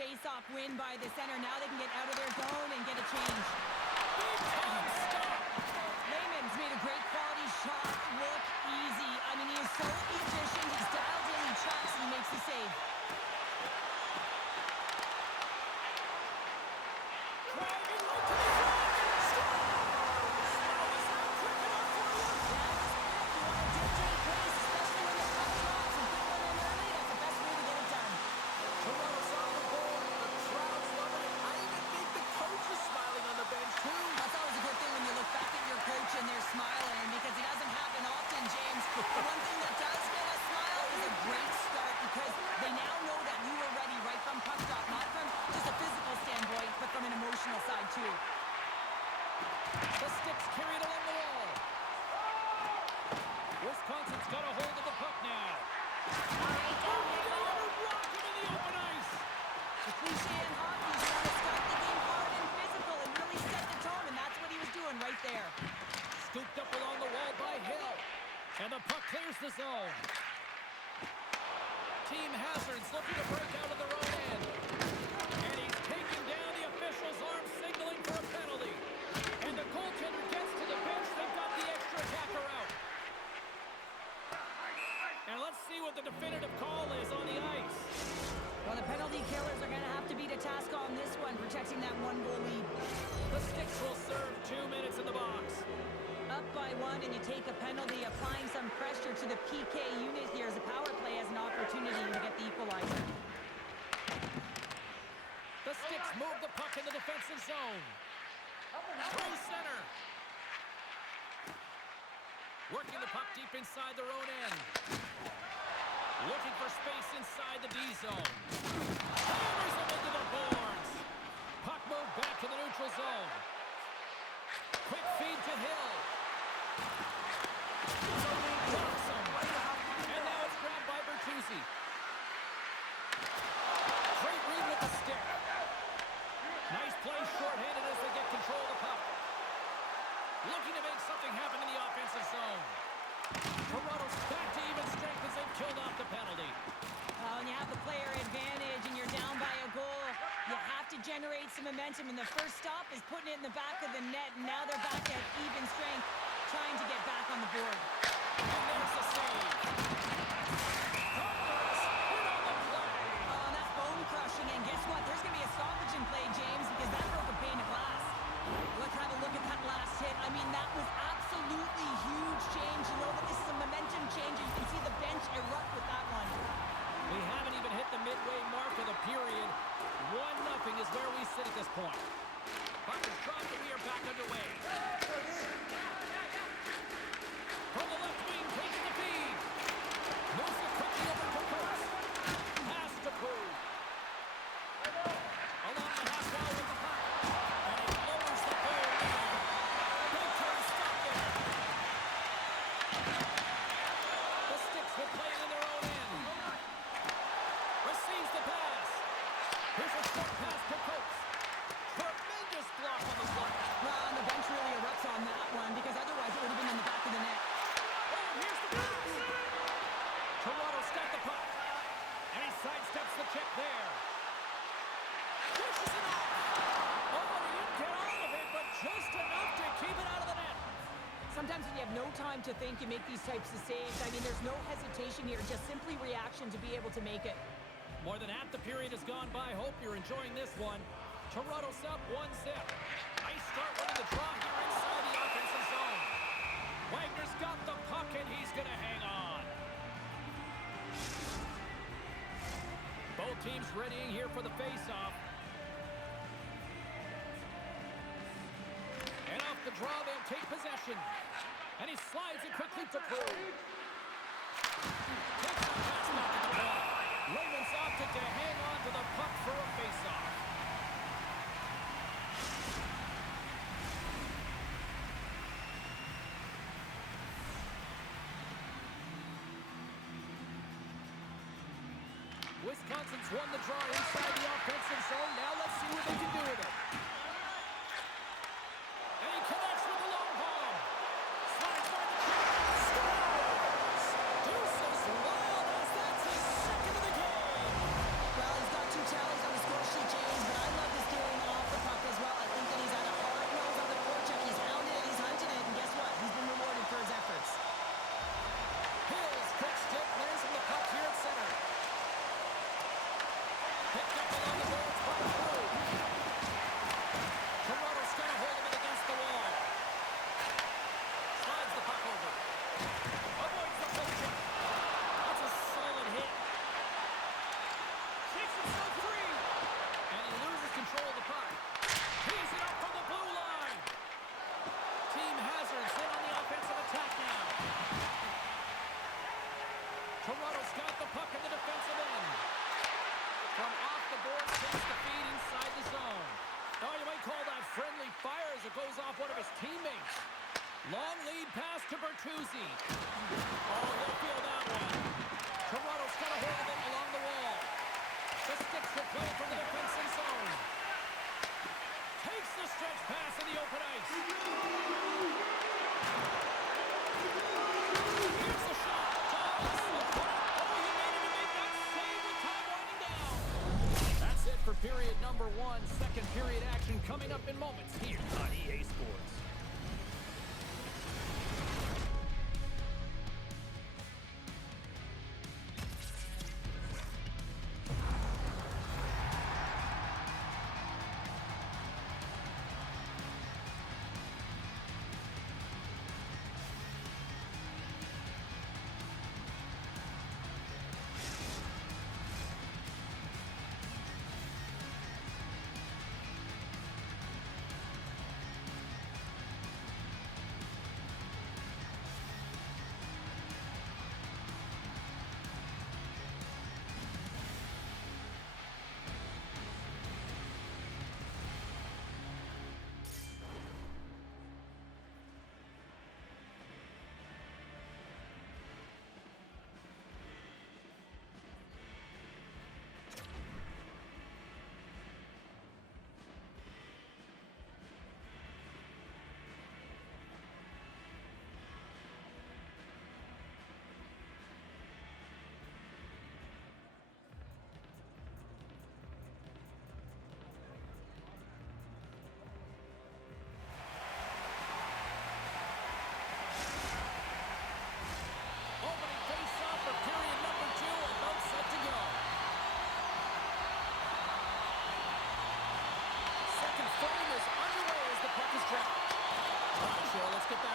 face-off win by the center. Now they can get out of their zone and get a change. Big time stop! Lehman's made a great quality shot look easy. I mean, he is so efficient. He's dialed in, he tracks, and he makes the save. Driving right to the front! Scores! That was not quick enough for you! You want to dictate pace, especially when the puck drops and get one in early. That's the best way to get it done. Toronto's on the board. The crowd's loving it. I even think the coach is smiling on the bench, too. That's always a good thing when you look back at your coach and they're smiling, because it doesn't happen often, James. The one thing that does get a smile is a great start, because they now know that you were ready right from puck drop, not from just a physical standpoint, but from an emotional side, too. The sticks carried along the wall. Wisconsin's got a hold of the puck now. Rocket in the open ice. The cliche in hockey is trying to start the game hard and physical and really set the tone, and that's what he was doing right there. Scooped up along the wall by Hill. And the puck clears the zone. Team Hazard's looking to break out of their own end. And he's taking down the official's arm, signaling for a penalty. And the goaltender gets to the bench. They've got the extra attacker out. And let's see what the definitive call is on the ice. Well, the penalty killers are going to have to be to task on this one, protecting that one-goal lead. The Sticks will serve 2 minutes in the box. Up by one, and you take a penalty, applying some pressure to the PK unit here as the power play has an opportunity to get the equalizer. The Sticks move the puck in the defensive zone. Through center. Working the puck deep inside their own end. Looking for space inside the D zone. Hammers them into the boards. Puck moved back to the neutral zone. Quick feed to Hill. Drops him. And now it's grabbed by Bertuzzi. Great read with the stick. Nice play shorthanded as they get control of the puck. Looking to make something happen in the offensive zone. Toronto's back to even strength as they've killed off the penalty. When you have the player advantage and you're down by a goal, you have to generate some momentum, and the first stop is putting it in the back of the net, and now they're back at even strength, trying to get back on the board. And there's the save. Converse hit on the play. Oh, and that's bone-crushing, and guess what? There's going to be a stoppage in play, James, because that broke a pane of glass. Let's have a look at that last hit. I mean, that was absolutely huge change. You know that this is a momentum change, and you can see the bench erupt with that one. We haven't even hit the midway mark of the period. 1-0 is where we sit at this point. Puck is dropped and we are back underway. From the left wing, taking the feed. Moves it quickly over to Kurtz. Pass to Pooh. Along the half wall with the puck. And he lowers the goal lead. Big turn stop there. The Sticks will play it in their own end. Receives the pass. Here's a short pass to Coates. Tremendous block on the slot. Well, and the bench really erupts on that one, because otherwise it would have been in the back of the net. Oh, and here's the pass. Toronto's got the puck. And he sidesteps the check there. Pushes it off. Oh, and he didn't get all of it, but just enough to keep it out of the net. Sometimes when you have no time to think, you make these types of saves. I mean, there's no hesitation here, just simply reaction to be able to make it. More than half the period has gone by. Hope you're enjoying this one. Toronto's up 1-0. Nice start running the draw here inside the offensive zone. Wagner's got the puck, and he's going to hang on. Both teams readying here for the face-off. And off the draw, they'll take possession. And he slides it quickly to Crew. Takes the pass back to the wall. Lehman's opted to hang on to the puck for a face-off. Wisconsin's won the draw inside the offensive zone. Now let's see what they can do with it. And he connects with the long bomb. Slides by the keeper. Scores! Deuces wild as that's his second of the game. Well, he's got 2 tallies on the score sheet. Long lead pass to Bertuzzi. Oh, he'll feel that one. Toronto's got a hold of it along the wall. The sticks will play from the defensive zone. Takes the stretch pass in the open ice. Here's the shot. Oh, he made it to make that save with time winding down. That's it for period number 1. Second period action coming up in moments here on EA Sports.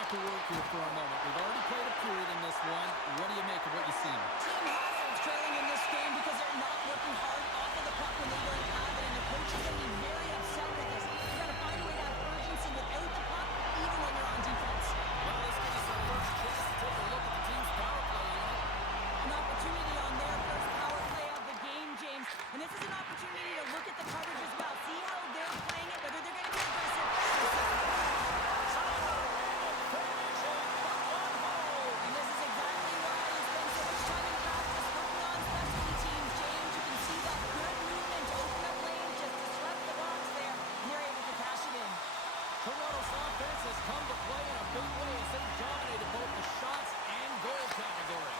To work here for a moment. We've already played a period in this one. What do you make of what you see? Team Hazard's trailing in this game because they're not working hard off of the puck when they don't have it, and the coach is going to be very upset with this. You're going to find a way to have urgency without the puck, even when you're on defense. Well, this gives us our first chance to take a look at the team's power play unit. An opportunity on their first power play of the game, James. And this is an opportunity to look at the coverage as well. See how they're playing it, whether they're going to be aggressive. Toronto's offense has come to play in a big way as they dominated both the shots and goal category.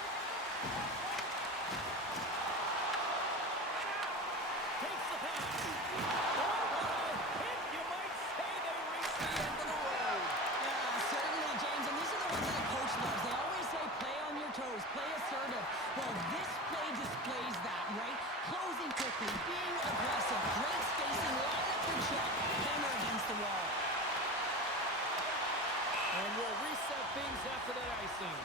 Takes the pass. Oh, what a hit! You might say they reached the end of the road. Yeah, certainly, James. And these are the ones that a coach loves. They always say play on your toes, play assertive. Well, this play displays that, right? Closing quickly, being aggressive, great spacing, line up your check, hammer against the wall. And we'll reset things after that icing.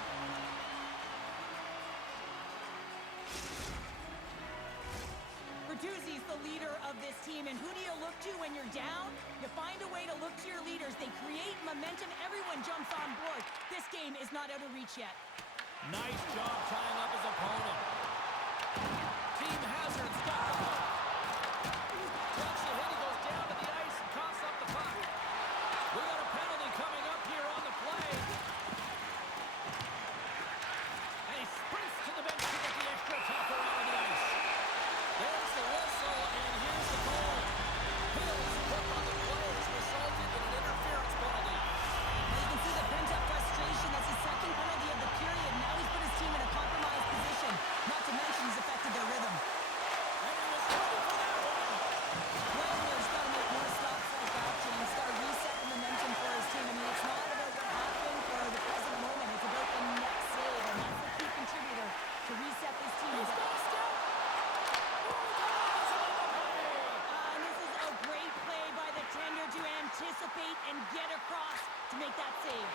Bertuzzi's the leader of this team, and who do you look to when you're down? You find a way to look to your leaders. They create momentum. Everyone jumps on board. This game is not out of reach yet. Nice job tying up his opponent. Team Hazard's got the puck. Takes a hit, he goes down to the ice and coughs up the puck. We got a penalty coming up here on the play. And he sprints to the bench to get the extra tackle out of the ice. There's the whistle, and here's the goal. Hill's hook on the play has resulted in an interference penalty. Well, you can see the pent-up frustration. That's his second penalty of the period. Now he's put his team in a compromised position. Not to mention he's affected their rhythm. And he was ready for that one. Wagner's got to make more stops like that, James. Got to reset the momentum for his team. I mean, it's not about what happened for the present moment. It's about the next save, and that's the key contributor to reset this team. He's got a step. And this is a great play by the tender to anticipate and get across to make that save.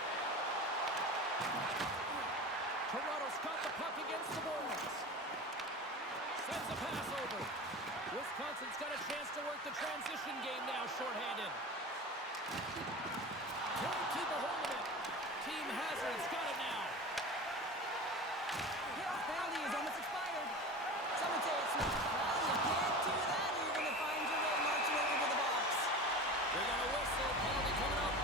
Toronto's got the puck against the boards. Sends a pass over. Wisconsin's got a chance to work the transition game now, shorthanded. Can't keep a hold of it. Team Hazard's got it now. Hill's penalty is almost expired. Some would say it's not. Well, you can't do that, or you're going to find your way marching over to the box. We got a whistle. Penalty coming up.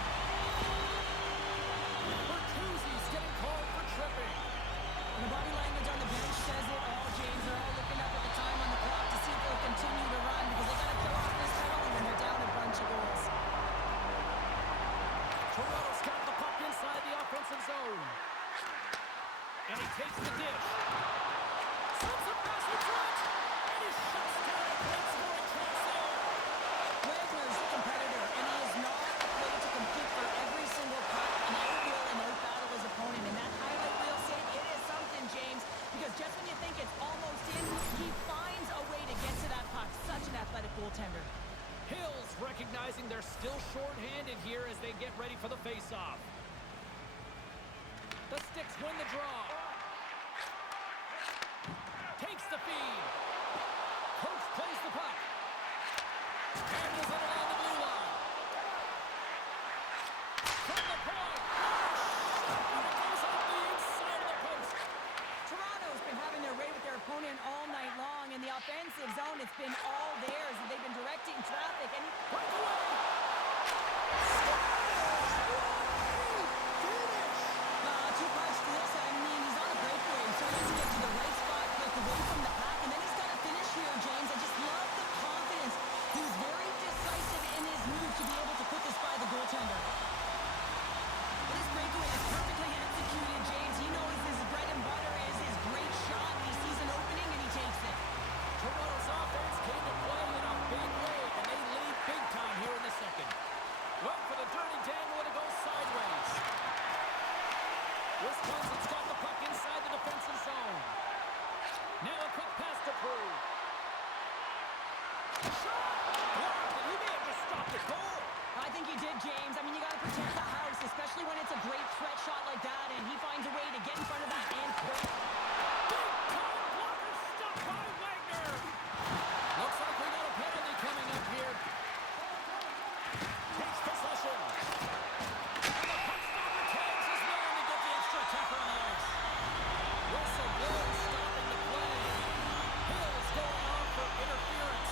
the dish. Sends a pass in front. And he shuts down a great scoring chance there. Wagner's a competitor, and he is not afraid to compete for every single puck and outwill and outbattle his opponent. And that highlight reel save, it is something, James, because just when you think it's almost in, he finds a way to get to that puck. Such an athletic goaltender. Hills recognizing they're still short-handed here as they get ready for the face-off. The Sticks win the draw. Takes the feed. Coach plays the puck. Handles it along the blue line. From the point. Shot, it goes off the inside of the post. Toronto's been having their way with their opponent all night long. In the offensive zone, it's been all theirs. They've been directing traffic. And Breakaway. too much to this. I mean, he's on a breakaway, so he has to get to the right spot, break away from the pack, and then he's got to finish here, James. I just love the confidence. He was very decisive in his move to be able to put this by the goaltender. This breakaway is perfectly executed, James. He knows his bread and butter is his great shot. He sees an opening, and he takes it. Toronto's offense came to play in a big way, and they lead big time here in the second. Went for the dirty dangle, and it goes sideways. Wisconsin's got the puck inside the defensive zone. Now a quick pass to Prue. Shot! Blocked, and he may have just stopped the goal. I think he did, James. I mean, you got to protect the house, especially when it's a great threat shot like that, and he finds a way to get in front of that and quick. Big-time blocker stopped by Wagner. Looks like we got a penalty coming up here. Takes possession. And the puck stopper tags his man to get the extra attacker on the ice. Whistle blows, stopping the play. Hills going off for interference.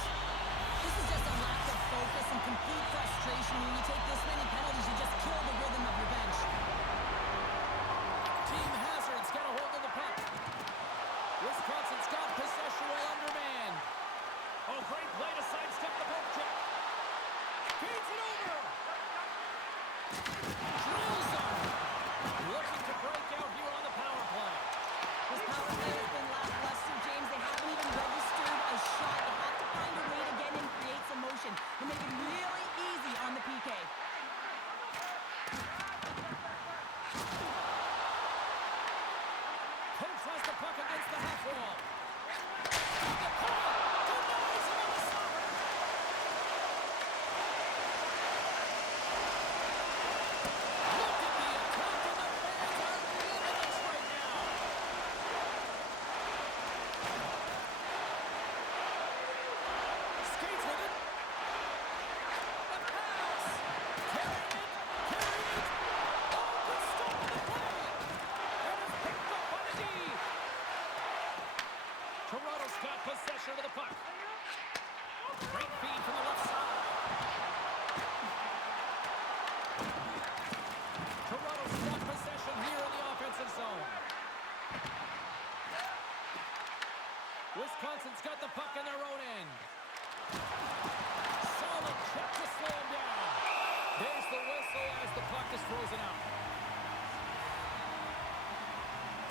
This is just a lack of focus and complete frustration. When you take this many penalties, you just kill the rhythm of your bench. Team Hazard's got a hold of the puck. Wisconsin's got possession while undermanned. Oh, great play to sidestep the poke check. Feeds it over. Drills him. Looking to break out here on the power play. This power play has been lackluster, James. They haven't even registered a shot. They have to find a way to get in, create some motion, and make it really easy on the PK. Coach has the puck against the half wall. The point denies him on the stopper. Look at the attack, and the fans are limitless right now. Skates with it. The pass. Carrying it. Oh, good stop on the play. And it's picked up by the D. Toronto's got possession of the puck. Great feed from the left side. Toronto's got possession here in the offensive zone. Wisconsin's got the puck in their own end. Solid check to slow him down. There's the whistle as the puck is frozen out.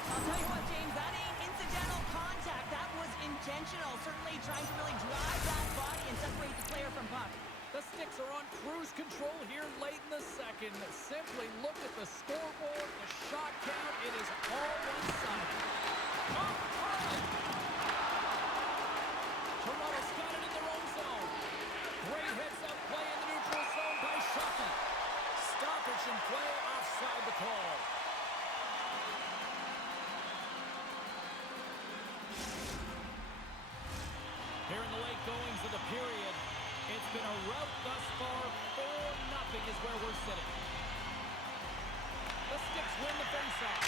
I'll tell you what, James, that ain't incidental contact. That was intentional. Certainly trying to really drive that body and separate the player from puck. The Sticks are on cruise control here late in the second. Simply look at the scoreboard, the shot count. It is all one-sided. Off target. Toronto's got it in their own zone. Great heads-up play in the neutral zone by Shuckey. Stoppage in play offside the call. Here in the late goings of the period, it's been a rout thus far. 4-0 is where we're sitting. The Sticks win the faceoff.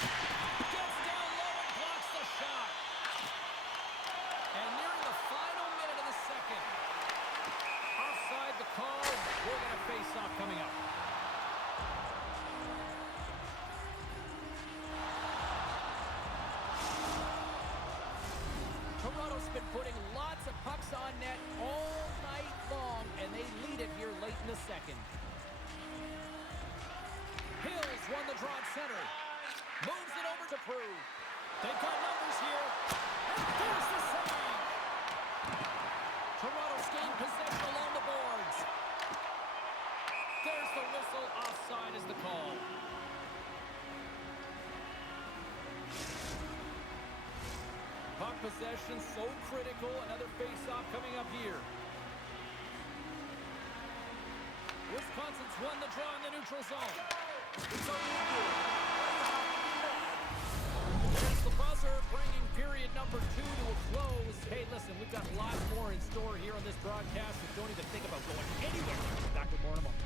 Gets down low and blocks the shot. And nearing the final minute of the second. Offside the call. We're going to face off coming up. Toronto's been putting lots of pucks on net all night long, and they lead it here late in the second. Hills won the draw at center. Moves it over to Prue. They've got numbers here. And there's the save. Toronto's gained possession along the boards. There's the whistle. Offside is the call. Puck possession so critical. Another face-off coming up here. Wisconsin's won the draw in the neutral zone. There's the buzzer, bringing period number 2 to a close. Hey, listen, we've got lots more in store here on this broadcast, so don't even think about going anywhere. Back with more in a moment.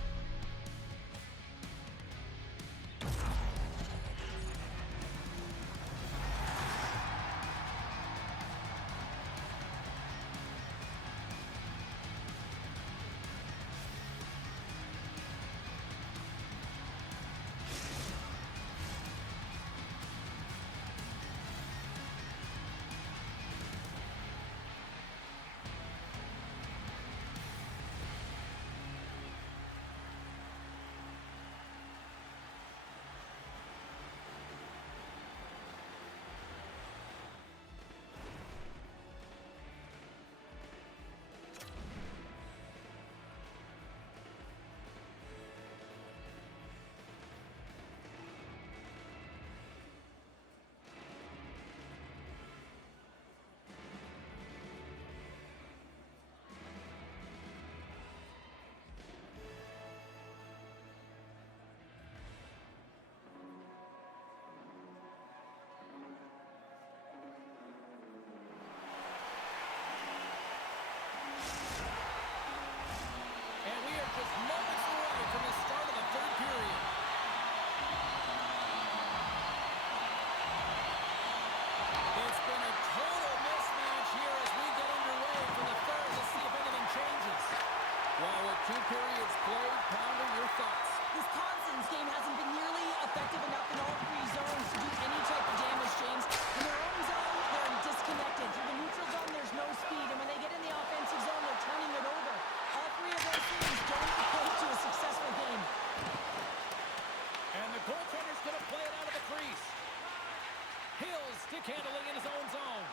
Handling in his own zone.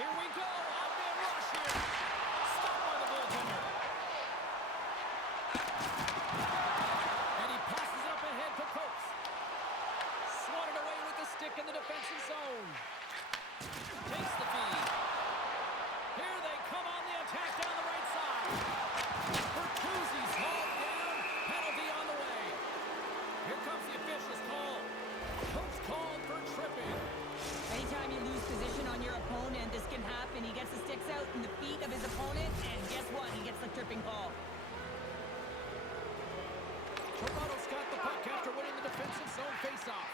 Here we go. Odd-man rush here. Stopped by the goaltender. And he passes up ahead to Coates. Swatted away with the stick in the defensive zone. Takes the feed. Here they come on the attack down the right side. Bertuzzi's hauled down. Penalty on the way. Here comes the official's call. Coach called for tripping. Anytime you lose position on your opponent, this can happen. He gets the sticks out in the feet of his opponent, and guess what? He gets the tripping call. Toronto's got the puck after winning the defensive zone faceoff.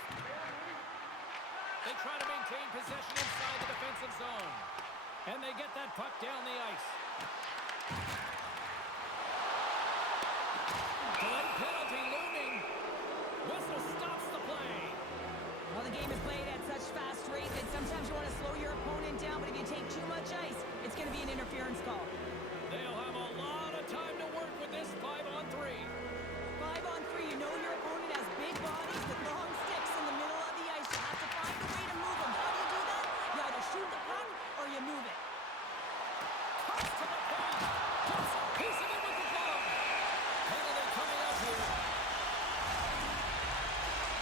They try to maintain possession inside the defensive zone. And they get that puck down the ice. Delayed penalty looming. Whistle stops the play. Well, the game is played at such fast rate that sometimes you want to slow your opponent down, but if you take too much ice, it's going to be an interference call. They'll have a lot of time to work with this 5-on-3. 5-on-3, you know your opponent has big bodies with long sticks in the middle of the ice. You have to find a way to move them. How do you do that? You either shoot the puck or you move it. Cuts to the paint. Gets a piece of it with the glove. Penalty coming up here.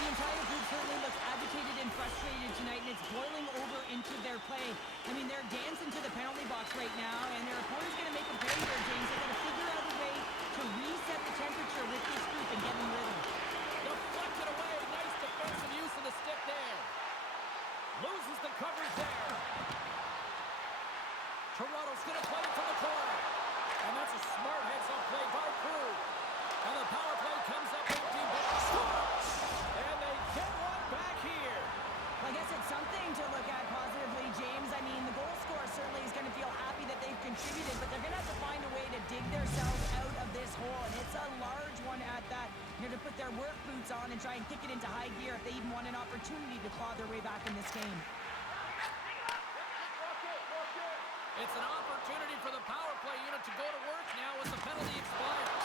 The entire group certainly looks agitated and frustrated tonight, and it's boiling over into their play. I mean, they're dancing to the penalty box right now, and their opponent's going to make a pay here, James. They've got to figure out a way to reset the temperature with this group and get in rhythm. Deflected away. Nice defensive use of the stick there. Loses the coverage there. Toronto's going to play it from the corner. And that's a smart heads-up play by Crew. And the power play comes up empty, but scores! And they get one back here. Well, I guess it's something to look at positively, James. I mean, the goal scorer certainly is going to feel happy that they've contributed, but they're going to have to find a way to dig themselves out of this hole, and it's a large one at that. They're going to put their work boots on and try and kick it into high gear if they even want an opportunity to claw their way back in this game. It's an opportunity for the power play unit to go to work now as the penalty expires.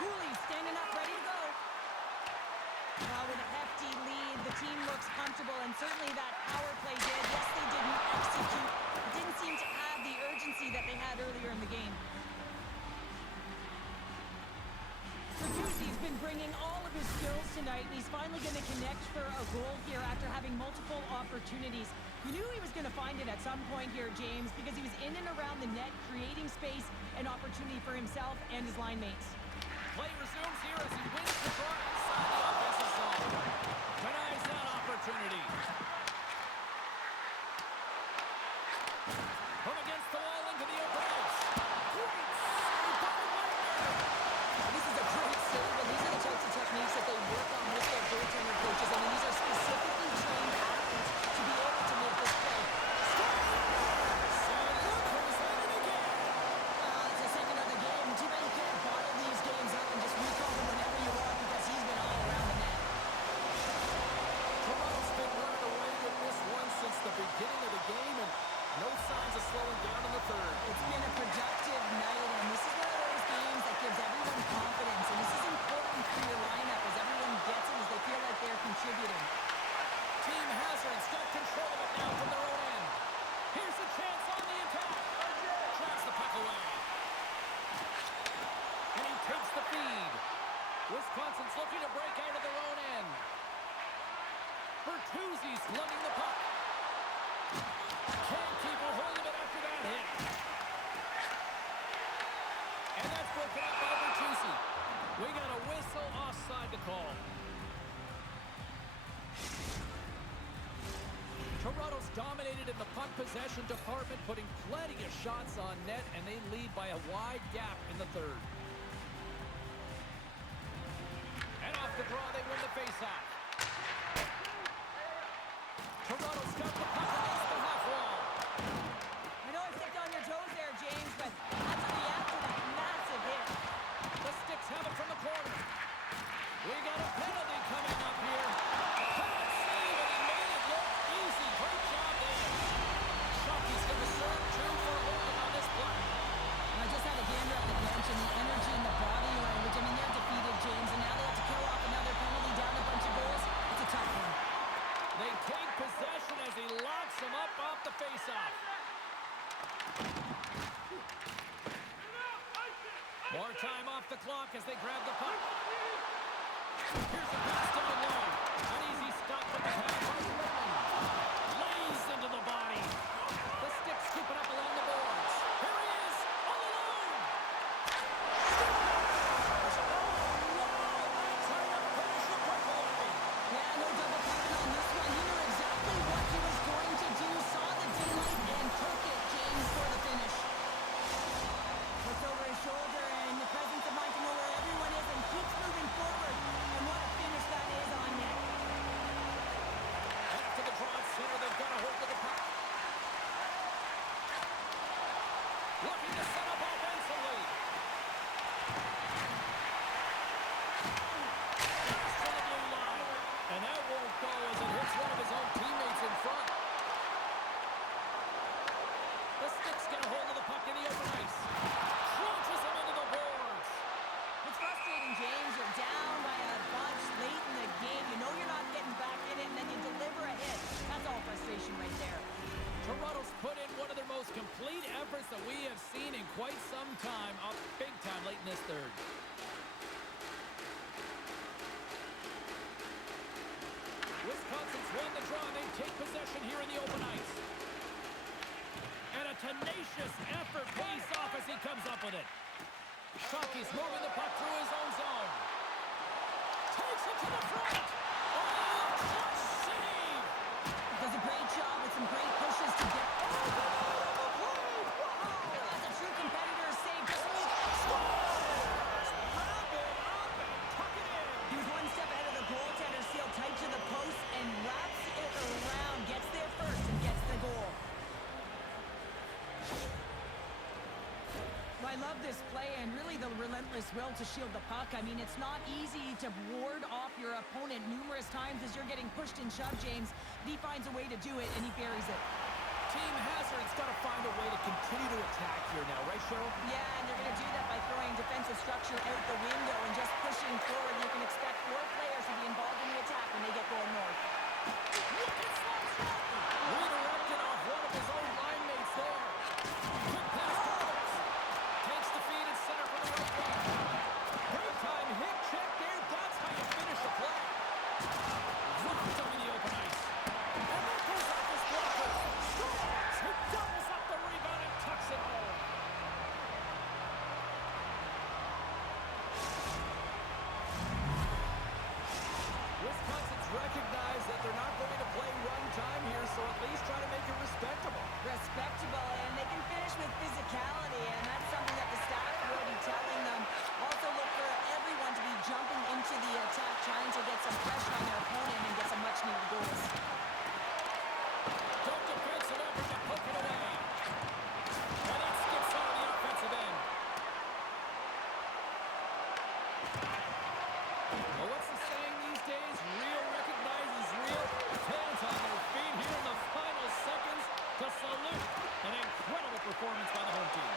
Cooley's standing up, ready to go. and certainly that power play did. Yes, they didn't execute. It didn't seem to have the urgency that they had earlier in the game. Bertuzzi's been bringing all of his skills tonight, and he's finally going to connect for a goal here after having multiple opportunities. You knew he was going to find it at some point here, James, because he was in and around the net, creating space and opportunity for himself and his line mates. Play resumes here as he wins the draw inside the offensive zone. Denies that opportunity. From against the wall into the open ice. Great save by Wagner. This is a great save, and these are the types of techniques that they work on with their goaltender coaches. I mean, these are specifically trained athletes to be able to make this play. It's the second of the game. Too bad you can't bottle these games up and just recall them whenever you want because he's been all around the net. Toronto's been running away with this one since the beginning of the game, and no signs of slowing down in the third. It's been a productive night, and this is one of those games that gives everyone confidence. And this is important for your lineup as everyone gets it as they feel like they're contributing. Team Hazard's got control of it now from their own end. Here's a chance on the attack. Drives the puck away. And he takes the feed. Wisconsin's looking to break out of their own end. Bertuzzi's lugging the puck. Can't keep a hold of it after that hit. And that's broken up by Bertuzzi. We got a whistle offside to call. Toronto's dominated in the puck possession department, putting plenty of shots on net, and they lead by a wide gap in the third. And off the draw, they win the faceoff. Toronto's got the puck against the half wall. I know I stepped on your toes there, James, but had to react to that massive hit. The Sticks have it from the corner. We got a penalty coming up here. Good save, and he made it look easy. Great job there. Shockey's going to serve two for holding on this play. I just had a gander at the bench and the energy and the body language. I mean, they're defeated, James, and now they have to kill off another penalty, down a bunch of goals. It's a tough one. They take possession as he locks him up off the faceoff. More time off the clock as they grab the puck. Here's a pass down low. An easy stop from the half by Redmond. Lays into the body. The Sticks keep it up along the boards. Here he is, all alone. Trying to finish the breakaway. Yeah, no double counting on this one. He knew exactly what he was going to do, saw the daylight, and took it, James, for the finish. Looks over his shoulder and the presence of mind to know where everyone is and keeps moving forward. And what a finish that is on net. After the draw at center, they've got a hold of the puck. Looking to set up offensively. Pass to the blue line. And that won't go as it hits one of his own teammates in front. The Sticks get a hold of the puck in the open ice. Launches him into the boards. It's frustrating, James. You're down by a bunch late in the game. You know you're not getting back in it, and then you deliver a hit. That's all frustration right there. Toronto's put in one of their most complete efforts that we have seen in quite some time, up big time late in this third. Wisconsin's won the draw, and they take possession here in the open ice. And a tenacious effort pays off as he comes up with it. Shockey's moving the puck through his own zone. Takes it to the front. Oh, clutch save! Does a great job with some great pushes to get... That's a true competitor's save. Grab it up and tuck it in. He was one step ahead of the goaltender, sealed tight to the post, and wraps it around. Gets there first and gets the goal. I love this play and really the relentless will to shield the puck. I mean, it's not easy to ward off your opponent numerous times as you're getting pushed and shoved, James. He finds a way to do it, and he buries it. Team Hazard's got to find a way to continue to attack here now, right, Cheryl? Yeah, and they're going to do that by throwing defensive structure out the window and just pushing forward. You can expect 4 players to be involved in the attack when they get going north. Look at Well, what's the saying these days? Real recognizes real. Fans on their feet here in the final seconds to salute an incredible performance by the home team.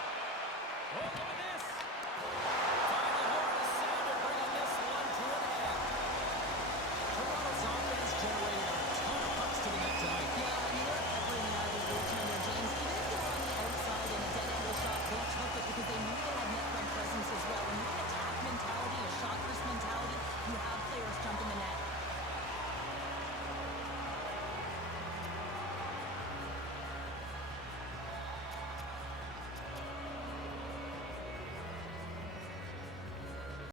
Oh, look at